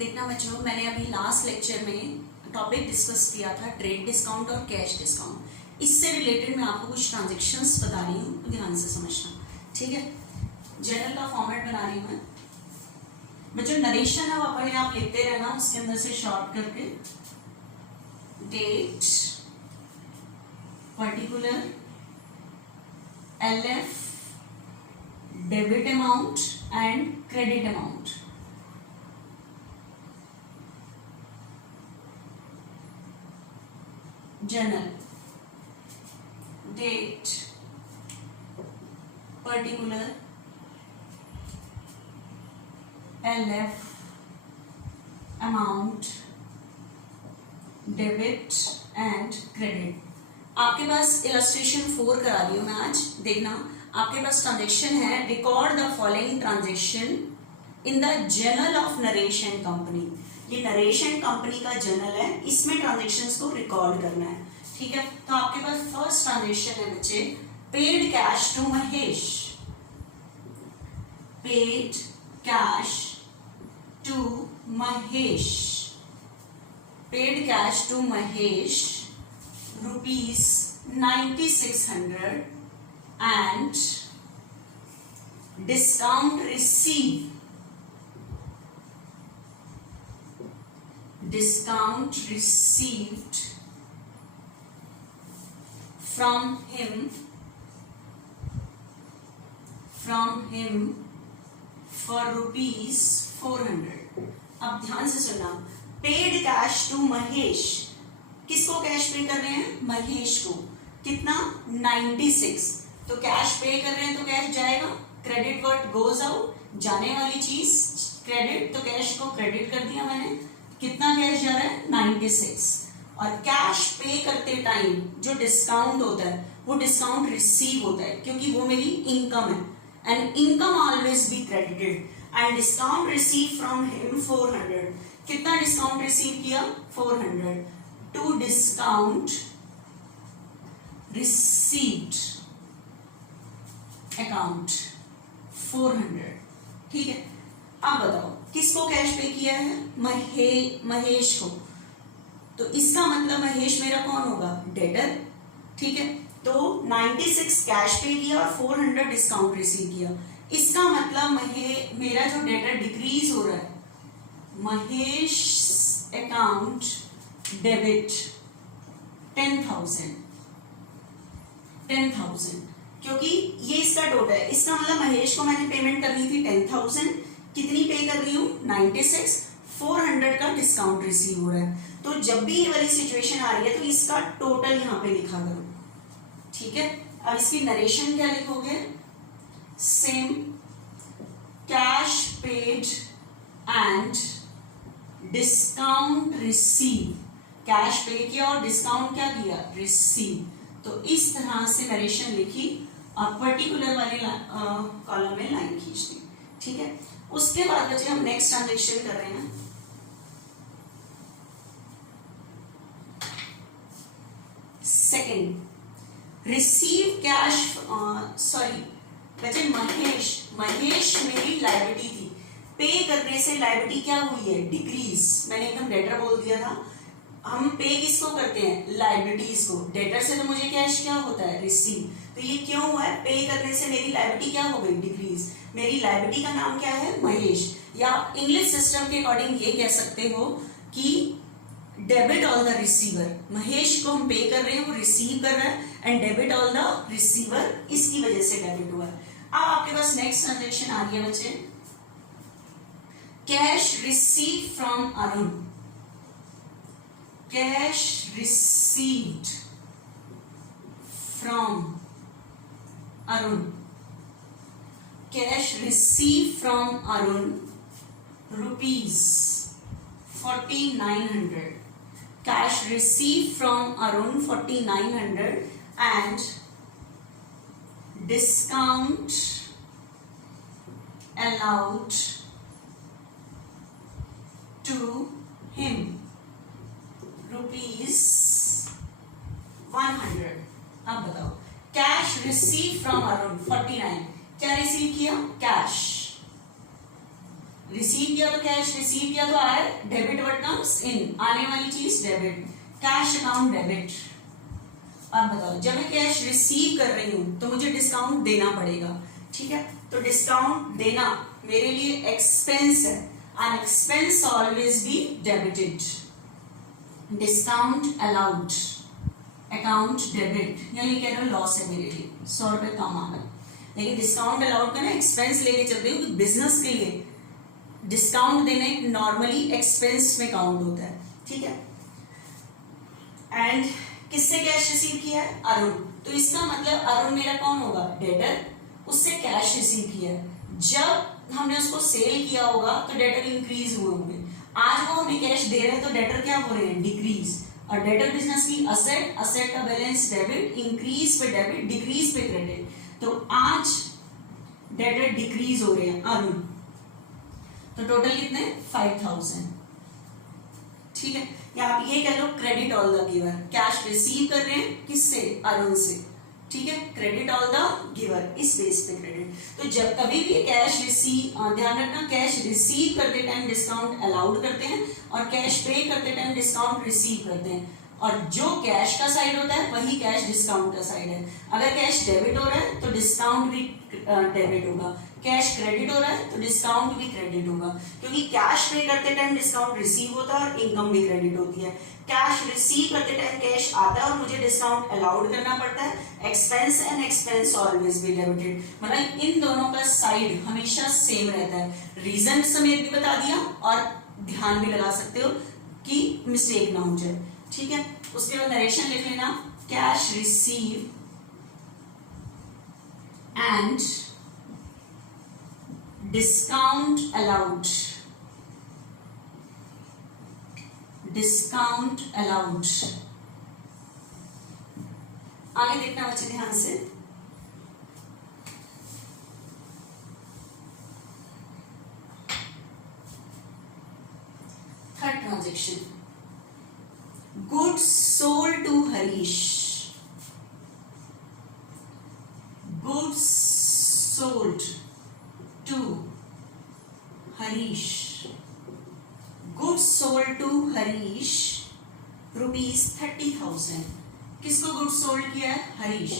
देखना बच्चों, मैंने अभी लास्ट लेक्चर में टॉपिक डिस्कस किया था ट्रेड डिस्काउंट और कैश डिस्काउंट। इससे रिलेटेड मैं आपको कुछ ट्रांजेक्शन्स बता रही हूँ, ध्यान से समझना, ठीक है। जर्नल का फॉर्मेट बना रही हूँ मैं बच्चों। नरेशन अब अपने आप लिखते रहना, उसके अंदर से शॉर्ट करके date, particular, LF, debit amount and credit amount. Journal, date, particular, LF, amount, debit and credit. आपके पास इलस्ट्रेशन 4 करा रही हूं मैं आज। देखना, आपके पास ट्रांजेक्शन है, record the following transaction in the journal of narration company. ये नरेशन कंपनी का जर्नल है, इसमें ट्रांजेक्शन्स को रिकॉर्ड करना है, ठीक है। तो आपके पास फर्स्ट ट्रांजेक्शन है बच्चे, paid cash to Mahesh. Paid cash to Mahesh, paid cash to Mahesh rupees 9600 and discount received from him for rupees 400। अब ध्यान से सुनना, पेड कैश टू महेश, किसको कैश पे कर रहे हैं? महेश को। कितना? 96। तो कैश पे कर रहे हैं तो कैश जाएगा, क्रेडिट वर्ड गोज आउट, जाने वाली चीज क्रेडिट, तो कैश को क्रेडिट कर दिया मैंने। कितना कैश जा रहा है? 96। और कैश पे करते टाइम जो डिस्काउंट होता है वो डिस्काउंट रिसीव होता है, क्योंकि वो मेरी इनकम है, and income always be credited. And discount receive from him 400। कितना डिस्काउंट रिसीव किया? 400। टू डिस्काउंट रिसीव्ड अकाउंट 400, ठीक है। अब बताओ किसको कैश पे किया है? महेश को। तो इसका मतलब महेश मेरा कौन होगा? डेटर, ठीक है। तो 96 कैश पे किया और 400 डिस्काउंट रिसीव किया। इसका मतलब मेरा जो डेटर डिक्रीज हो रहा है, महेश अकाउंट डेबिट 10,000, क्योंकि ये इसका टोटल है। इसका मतलब महेश को मैंने पेमेंट करनी थी 10,000, कितनी पे कर रही हूँ? 96, 400 का डिस्काउंट रिसीव हो रहा है। तो जब भी ये वाली सिचुएशन आ रही है तो इसका टोटल यहाँ पे लिखा करो, ठीक है। अब इसकी नरेशन क्या लिखोगे? Same, cash paid and discount receive. Cash पे किया और डिस्काउंट क्या किया? रिसीव। तो इस तरह से नरेशन लिखी और पर्टिकुलर वाले कॉलम में लाइन खींच दी, ठीक है। उसके बाद बच्चे हम नेक्स्ट ट्रांजेक्शन कर रहे हैं। सेकेंड, रिसीव कैश, सॉरी बच्चे, महेश मेरी लायबिलिटी थी। पे करने से लायबिलिटी क्या हुई है? डिक्रीज। मैंने एकदम डेटर बोल दिया था। हम पे किसको करते हैं? लायबिलिटीज को। डेटर से तो मुझे कैश क्या होता है? रिसीव। तो ये क्यों हुआ है? पे करने से मेरी लायबिलिटी क्या हो गई? डिक्रीज। मेरी लायबिलिटी का नाम क्या है? महेश। या इंग्लिश सिस्टम के अकॉर्डिंग ये कह सकते हो कि debit all the receiver. Mahesh को हम पे कर रहे हैं, वो रिसीव कर रहा है, and debit all the receiver, इसकी वजह से डेबिट हुआ है। अब आपके पास नेक्स्ट ट्रांजेक्शन आ रही है बच्चे, cash receive from Arun. Cash received from Arun, cash receive from Arun rupees 4900। Cash receive from Arun 4900 and discount allowed to him rupees 100। अब बताओ, कैश रिसीव फ्रॉम अरुण 49, क्या रिसीव किया? कैश, रिसीव किया तो कैश, रिसीव किया तो आया डेबिट, व्हाट कम्स इन, आने वाली चीज डेबिट, कैश अकाउंट डेबिट। अब बताओ जब मैं कैश रिसीव कर रही हूं तो मुझे डिस्काउंट देना पड़ेगा, ठीक है, तो डिस्काउंट देना मेरे लिए एक्सपेंस है, and expense always be debited. Discount allowed, account debit, यानी कह रहे हो लॉस है मेरे लिए, 100 रुपए कम आ गए, लेकिन डिस्काउंट अलाउड का ना एक्सपेंस लेके चलते हो, बिजनेस के लिए डिस्काउंट देने नॉर्मली एक्सपेंस में काउंट होता है, ठीक है। एंड किससे कैश रिसीव किया है? अरुण, तो इसका मतलब अरुण मेरा कौन होगा? डेटर, उससे कैश रिसीव किया है। जब हमने उसको सेल किया होगा तो डेटर इंक्रीज हुए होंगे, आज वो हमें कैश दे रहे हैं तो डेटर क्या हो रहे हैं? डिक्रीज। और डेटर बिजनेस की असेट, असेट का बैलेंस डेबिट, इंक्रीज पे डेबिट, डिक्रीज पे क्रेडिट, तो आज डेटर डिक्रीज हो रहे हैं अरुण, तो टोटल कितने? 5000, ठीक है। या आप ये कह लो credit all the giver, cash receive कर रहे हैं किससे? अरुण से, ठीक है, क्रेडिट ऑल द गिवर, इस बेस पे क्रेडिट। तो जब कभी भी कैश रिसीव, ध्यान रखना, कैश रिसीव करते टाइम डिस्काउंट अलाउड करते हैं और कैश पे करते टाइम डिस्काउंट रिसीव करते हैं, और जो कैश का साइड होता है वही कैश डिस्काउंट का साइड है। अगर कैश डेबिट हो रहा है तो डिस्काउंट भी डेबिट होगा, कैश क्रेडिट हो रहा है तो डिस्काउंट भी क्रेडिट होगा, क्योंकि कैश पे करते टाइम डिस्काउंट रिसीव होता है और इनकम भी क्रेडिट होती है। कैश रिसीव करते टाइम कैश आता है और मुझे डिस्काउंट अलाउड करना पड़ता है, expense and expense always be debited, मतलब इन दोनों का साइड हमेशा सेम रहता है। रीजन समेत भी बता दिया और ध्यान भी लगा सकते हो कि मिस्टेक ना हो जाए, ठीक है। उसके बाद नरेशन लिख लेना, cash receive and discount allowed, discount allowed. आगे देखना बच्चे ध्यान से, third transaction, goods sold to Harish, goods sold to Harish, goods sold to Harish ₹30,000। किसको गुड्स सोल्ड किया है? हरीश।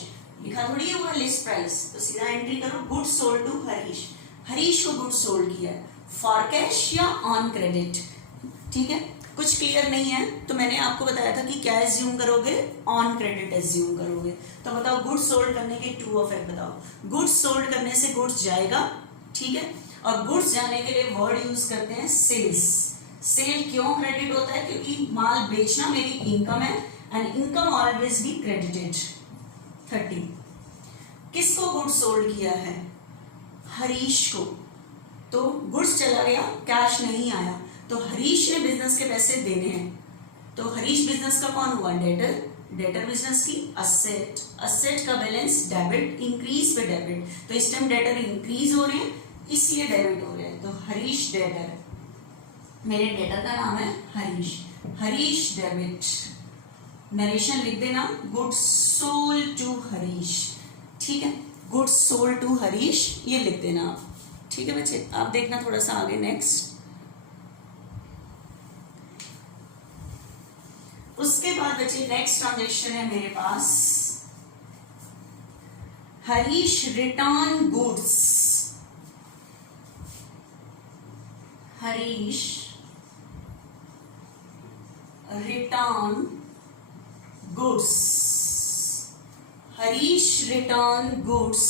लिखा थोड़ी है हुआ लिस्ट प्राइस, तो सीधा एंट्री करो, goods sold to Harish, Harish को गुड्स सोल्ड किया है, फॉर कैश या ऑन क्रेडिट, ठीक है। कुछ क्लियर नहीं है तो मैंने आपको बताया था कि क्या एज्यूम करोगे? ऑन क्रेडिट एज्यूम करोगे। तो बताओ गुड्स सोल्ड करने के ट्रू और फेक बताओ। गुड्स सोल्ड करने से गुड्स जाएगा, ठीक है, और गुड्स जाने के लिए वर्ड यूज करते हैं सेल्स। सेल क्यों क्रेडिट होता है? क्योंकि माल बेचना मेरी इनकम है and income always be credited. 30 किसको गुड्स सोल्ड किया है? हरीश को। तो गुड्स चला गया, कैश नहीं आया, तो हरीश ने बिजनेस के पैसे देने हैं, तो हरीश बिजनेस का कौन हुआ? डेटर, डेटर बिजनेस की असेट, असेट का बैलेंस डेबिट, इंक्रीज पे डेबिट, तो इस टाइम डेटर इंक्रीज हो रहे हैं इसलिए डेबिट हो रहे हैं, तो हरीश डेटर, मेरे डेटर का नाम है हरीश, हरीश डेबिट। नरेशन लिख देना, गुड्स सोल्ड टू हरीश, ठीक है, गुड्स सोल्ड टू हरीश ये लिख देना आप, ठीक है बच्चे। आप देखना थोड़ा सा आगे नेक्स्ट। उसके बाद बच्चे नेक्स्ट ट्रांजेक्शन है मेरे पास, Harish return goods, Harish return goods, Harish return goods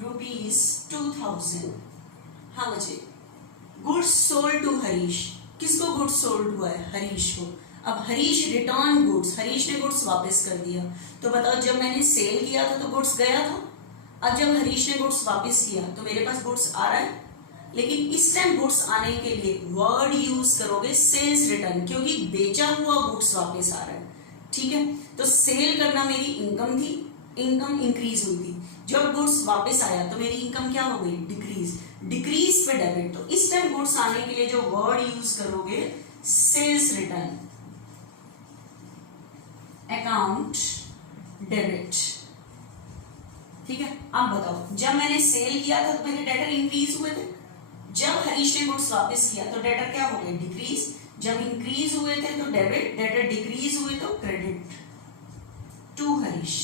₹2000। हाँ बच्चे, गुड्स सोल्ड टू हरीश, किसको गुड्स सोल्ड हुआ है? हरीश को। अब हरीश रिटर्न गुड्स, हरीश ने गुड्स वापस कर दिया, तो बताओ जब मैंने सेल किया था तो गुड्स गया था, अब जब हरीश ने गुड्स वापस किया तो मेरे पास गुड्स आ रहा है, लेकिन इस टाइम गुड्स आने के लिए वर्ड यूज करोगे सेल्स रिटर्न, क्योंकि बेचा हुआ गुड्स वापस आ रहा है, ठीक है। तो सेल करना मेरी इनकम थी, इनकम इंक्रीज हुई थी, जब गुड्स वापस आया तो मेरी इनकम क्या हो गई? डिक्रीज, डिक्रीज पे डेबिट, तो इस टाइम गुड्स आने के लिए जो वर्ड यूज करोगे सेल्स रिटर्न, अकाउंट डेबिट, ठीक है। अब बताओ जब मैंने सेल किया था तो मेरे डेटर इंक्रीज हुए थे, जब हरीश ने गुड्स वापस किया तो डेटर क्या हो गए, डिक्रीज, जब इंक्रीज हुए थे तो डेबिट, डेटर डिक्रीज हुए तो क्रेडिट टू हरीश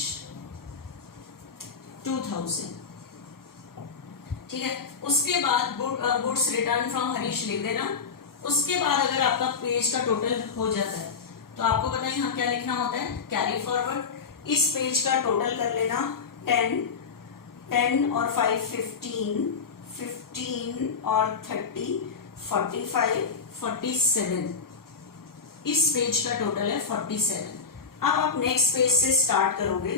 2000। ठीक है, उसके बाद गुड्स रिटर्न फ्रॉम हरीश लिख देना। उसके बाद अगर आपका पेज का टोटल हो जाता है तो आपको पता है यहाँ क्या लिखना होता है, कैरी फॉरवर्ड। इस पेज का टोटल कर लेना 10, 10 और 5 15, 15 और 30 45, 47। इस पेज का टोटल है 47। अब आप नेक्स्ट पेज से स्टार्ट करोगे।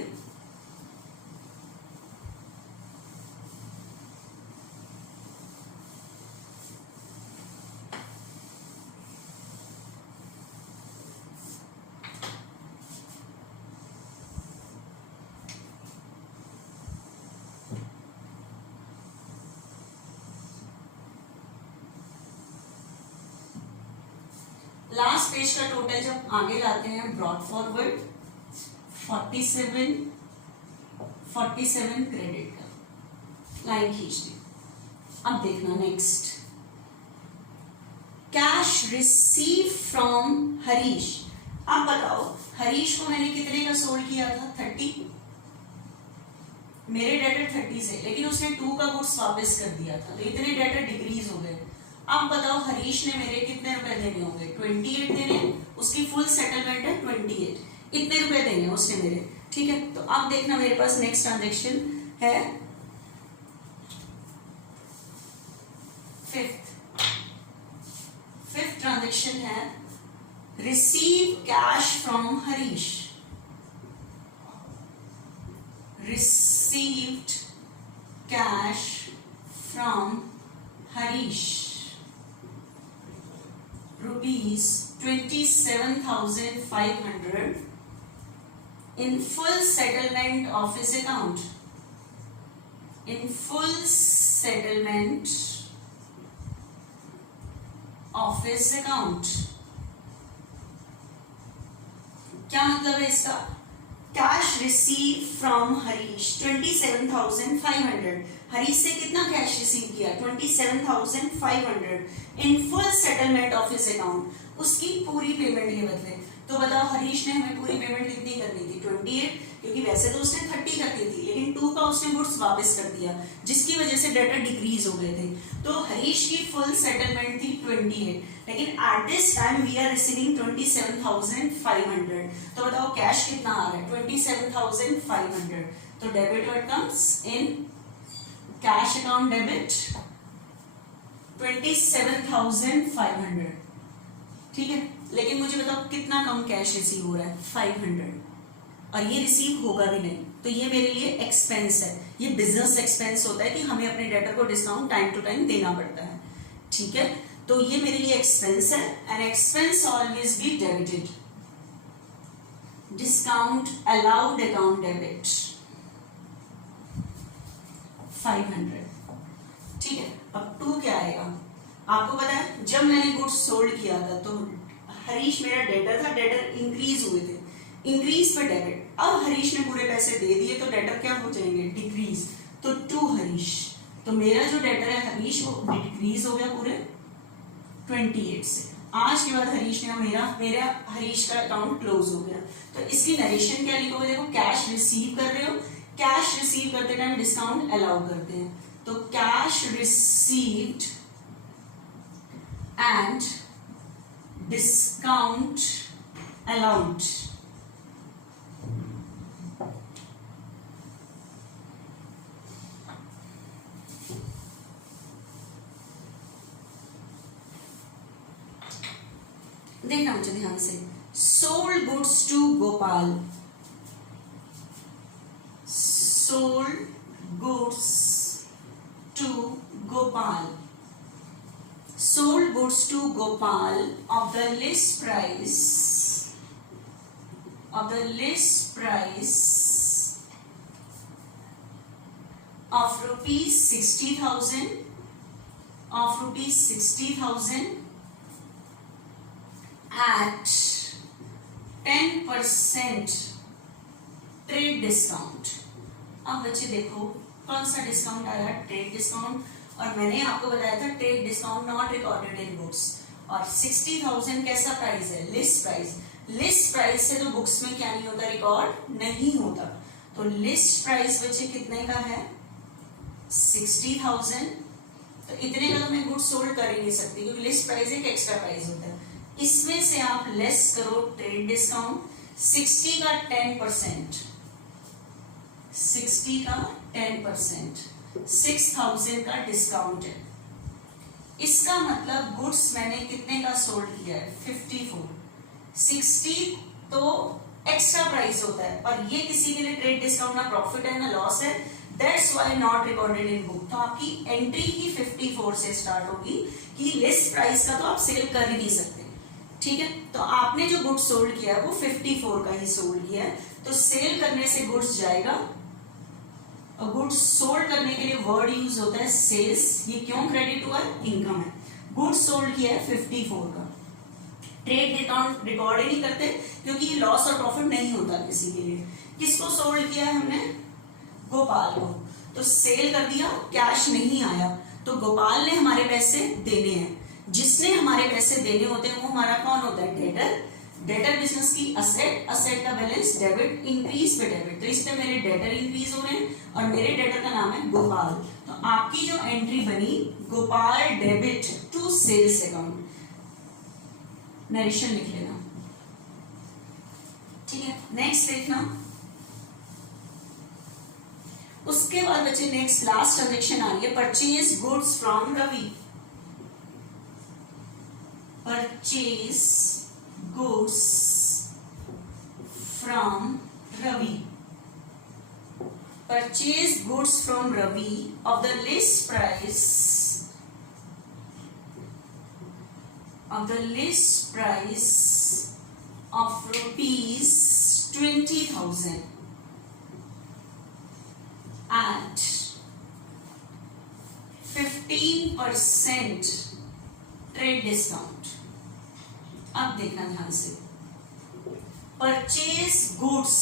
लास्ट पेज का टोटल जब आगे लाते हैं ब्रॉड फॉरवर्ड 47, 47 क्रेडिट का लाइन खींच दी। अब देखना next, cash receive from Harish. अब बताओ हरीश को मैंने कितने का सोल्ड किया था, 30। मेरे डेटर 30 से, लेकिन उसने 2 का गुड्स वापस कर दिया था तो इतने डेटर डिक्रीज हो गए। अब बताओ हरीश ने मेरे कितने रुपए देने होंगे, 28 देने, उसकी फुल सेटलमेंट है 28, इतने रुपए देने उसने मेरे। ठीक है, तो अब देखना मेरे पास नेक्स्ट ट्रांजेक्शन है फिफ्थ ट्रांजेक्शन है receive cash from Harish. Received cash from Harish rupees 27,500 in full settlement of his account. In full settlement of his account. क्या मतलब है इसका, cash receive from Harish 27,500। Harish से कितना कैश रिसीव किया, 27,500 in full settlement of his account, उसकी पूरी पेमेंट के बदले। तो बताओ हरीश ने हमें पूरी पेमेंट कितनी करनी थी, 28, क्योंकि वैसे तो उसने 30 करनी थी लेकिन 2 का उसने गुड्स वापस कर दिया जिसकी वजह से डेटर डिक्रीज हो गए थे। तो हरीश की फुल सेटलमेंट थी 28, लेकिन at this time we are receiving 27,500। तो बताओ कैश कितना आ रहा है, 27,500। तो debit what comes in cash account, debit 27,500। ठीक है, लेकिन मुझे बताओ कितना कम कैश रिसीव हो रहा है, 500, और ये रिसीव होगा भी नहीं। तो ये मेरे लिए एक्सपेंस है, ये बिजनेस एक्सपेंस होता है कि हमें अपने डेटर को डिस्काउंट टाइम टू टाइम देना पड़ता है। ठीक है, तो ये मेरे लिए एक्सपेंस है, and expense always be debited. Discount allowed account debit 500। ठीक है, अब 2 क्या आएगा, आपको पता है जब मैंने गुड्स सोल्ड किया था तो हरीश मेरा डेटर था, डेटर इंक्रीज हुए थे, इंक्रीज पर डेबिट। अब हरीश ने पूरे पैसे दे दिए तो डेटर क्या हो जाएंगे, डिक्रीज, तो टू हरीश। तो मेरा जो डेटर है हरीश वो डिक्रीज हो गया पूरे 28 से। आज के बाद हरीश ने मेरा हरीश का अकाउंट क्लोज हो गया। तो इसकी नरेशन क्या लिखोगे, देखो कैश रिसीव कर रहे हो, कैश रिसीव करते टाइम डिस्काउंट अलाउ करते हैं, तो cash received and discount allowed. देखना मुझे ध्यान से, sold goods to Gopal, sold goods to Gopal, sold goods to Gopal of the list price of rupees 60,000 at 10% trade discount. अब बच्चे देखो कौन सा डिस्काउंट आया, ट्रेड डिस्काउंट, और मैंने आपको बताया था trade discount not recorded in books. और 60,000 कैसा प्राइस है? List price. लिस्ट प्राइस से तो बुक्स में क्या नहीं होता? रिकॉर्ड नहीं होता। तो लिस्ट प्राइस बच्चे कितने का है? 60,000। तो इतने का तो मैं गुड्स सोल्ड कर ही नहीं सकती क्योंकि लिस्ट प्राइस एक एक्स्ट्रा प्राइस होता है। इसमें से आप लेस करो ट्रेड डिस्काउंट, 60 का 10%, 60 का 10%, 6,000 का डिस्काउंट है। इसका मतलब गुड्स मैंने कितने का सोल्ड किया है? 54। 60 तो एक्स्ट्रा प्राइस होता है, पर ये किसी के लिए ट्रेड डिस्काउंट ना प्रॉफिट है ना लॉस है, that's why not recorded in book. तो आपकी एंट्री ही 54 से स्टार्ट होगी कि लिस्ट प्राइस का तो आप सेल कर ही नहीं सकते, ठीक है। तो आपने जो गुड्स सोल्ड किया है वो 54 का ही सोल्ड किया है, तो सेल करने से गुड्स जाएगा। और गुड्स सोल्ड करने के लिए वर्ड यूज होता है सेल्स। ये क्यों क्रेडिट हुआ है? इनकम है। गुड्स सोल्ड किया है 54 का। ट्रेड डिस्काउंट रिकॉर्ड ही नहीं करते क्योंकि लॉस और प्रॉफिट नहीं होता किसी के लिए। किसको सोल्ड किया है हमने? गोपाल को। तो सेल कर दिया, कैश नहीं आया, तो गोपाल ने हमारे पैसे देने हैं। जिसने हमारे पैसे देने होते हैं वो हमारा कौन होता है? डेटर। डेटर बिजनेस की असेट, असेट का बैलेंस डेबिट, इंक्रीज पे डेबिट। तो इसमें मेरे डेटर इंक्रीज हो रहे हैं और मेरे डेटर का नाम है गोपाल। तो आपकी जो एंट्री बनी, Gopal debit to sales account. Narration लिख लेना, ठीक है। नेक्स्ट देखना। उसके बाद बच्चे नेक्स्ट लास्ट ट्रांजेक्शन आ रही है purchase goods from Ravi. Purchase goods from Ravi. Purchase goods from Ravi of the list price of rupees 20,000 at 15% trade discount. अब देखना ध्यान से, परचेज गुड्स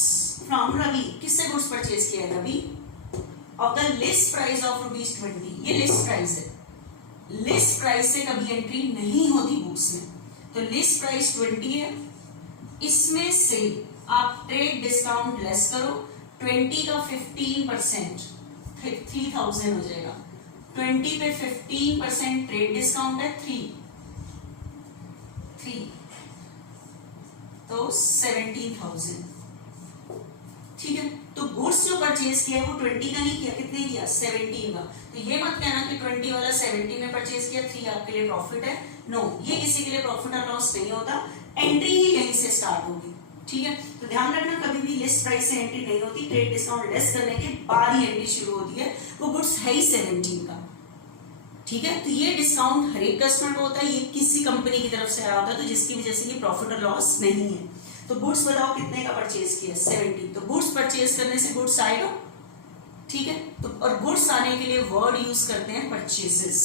फ्रॉम रवि। किससे गुड्स परचेज किया है? Ravi. Of the list price of ₹20। ये लिस्ट प्राइस है। लिस्ट प्राइस से कभी एंट्री नहीं होती बुक्स में, तो लिस्ट प्राइस 20 है। इसमें से आप ट्रेड डिस्काउंट लेस करो, 20 का 15%, 3,000 हो जाएगा। 20 पे 15% ट्रेड डिस्काउंट है 3, तो 17,000, ठीक है। तो गुड्स जो परचेज किया है वो 20 का नहीं किया, कितने किया? 17 का। तो ये मत कहना कि 20 वाला 70 में परचेज किया, 3 आपके लिए प्रॉफिट है। नो, ये किसी के लिए प्रॉफिट और लॉस नहीं होता। एंट्री ही यहीं से स्टार्ट होगी, ठीक है। तो ध्यान रखना, कभी भी लिस्ट प्राइस से एंट्री नहीं होती, ट्रेड डिस्काउंट लेस करने के बाद ही एंट्री शुरू होती है। वो गुड्स है ही 17 का, ठीक है। तो ये डिस्काउंट हर एक कस्टमर को होता है, ये किसी कंपनी की तरफ से आया होता है, तो जिसकी वजह से ये प्रॉफिट और लॉस नहीं है। तो गुड्स बताओ कितने का परचेज किया? 70। तो गुड्स परचेज करने से गुड्स आएगा, ठीक है। तो और गुड्स आने के लिए वर्ड यूज करते हैं परचेजेस,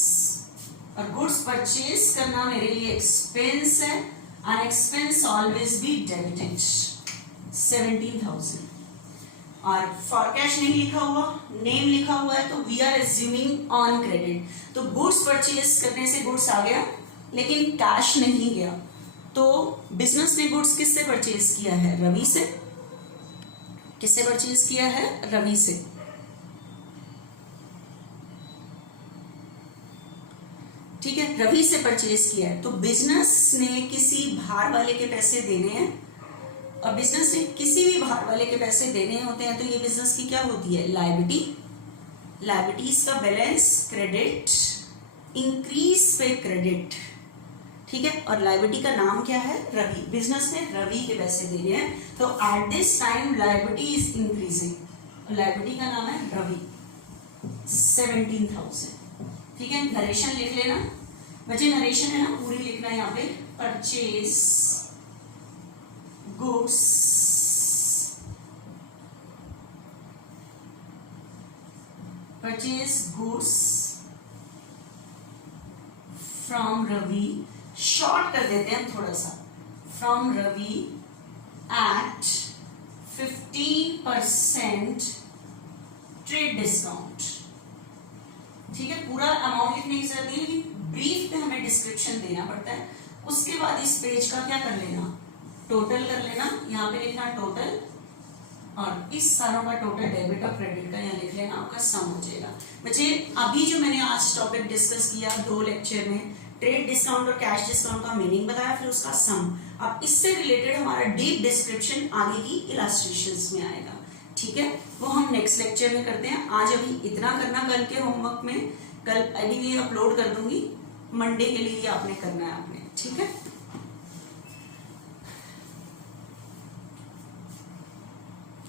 और गुड्स परचेज करना मेरे लिए एक्सपेंस है, and expense always be debited. 17,000। और फॉर कैश नहीं लिखा हुआ, नेम लिखा हुआ है, तो we are assuming on credit. तो गुड्स परचेज करने से गुड्स आ गया लेकिन कैश नहीं गया। तो बिजनेस ने गुड्स किससे परचेज किया है? रवि से। किससे परचेज किया है? रवि से। ठीक है, रवि से परचेज किया है। तो बिजनेस ने किसी बाहर वाले के पैसे देने हैं, और बिजनेस ने किसी भी बाहर वाले के पैसे देने होते हैं, तो ये बिजनेस की क्या होती है? लायबिलिटी। लायबिलिटीज का बैलेंस क्रेडिट, इंक्रीज पे क्रेडिट, ठीक है। और लायबिलिटी का नाम क्या है? रवि। बिजनेस ने रवि के पैसे देने हैं, तो eight this time liability is increasing. Liability का नाम है रवि। 17,000, ठीक है। नरेशन लिख लेना बच्चे, नरेशन है ना, पूरी लिखना है यहाँ पे। Purchase goods from Ravi, short कर देते हैं थोड़ा सा, from Ravi at 15% trade discount. ठीक है, पूरा अमाउंट लिखने की जरूरत नहीं है, लेकिन ब्रीफ में हमें डिस्क्रिप्शन देना पड़ता है। उसके बाद इस पेज का क्या कर लेना, टोटल कर लेना, यहाँ पे लिखना टोटल, और इस सारों का टोटल डेबिट और क्रेडिट का यहाँ लिख लेना, आपका सम हो जाएगा। बच्चे अभी जो मैंने आज टॉपिक डिस्कस किया 2 लेक्चर में, ट्रेड डिस्काउंट और कैश डिस्काउंट का मीनिंग बताया, फिर उसका सम। अब इससे रिलेटेड हमारा डीप डिस्क्रिप्शन आगे की इलास्ट्रेशंस में आएगा, ठीक है, वो हम नेक्स्ट लेक्चर में करते हैं। आज अभी इतना करना, कल के होमवर्क में कल एनीवे अपलोड कर दूंगी, मंडे के लिए आपने करना है आपने, ठीक है।